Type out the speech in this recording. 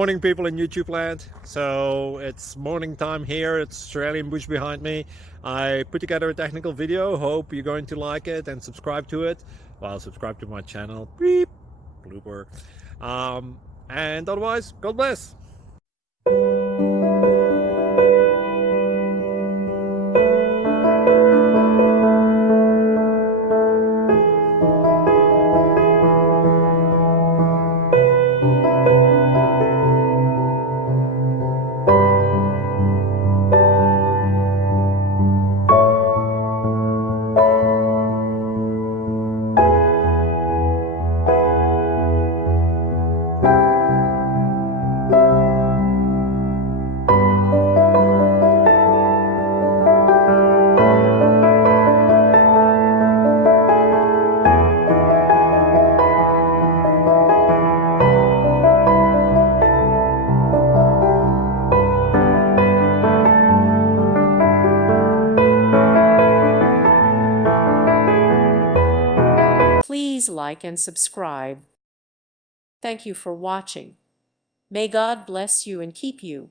Morning, people in YouTube land. So it's morning time here. It's Australian bush behind me. I put together a technical video. Hope you're going to like it and subscribe to it. Well, subscribe to my channel. Beep, blooper. And otherwise, God bless. Please like and subscribe. Thank you for watching. May God bless you and keep you.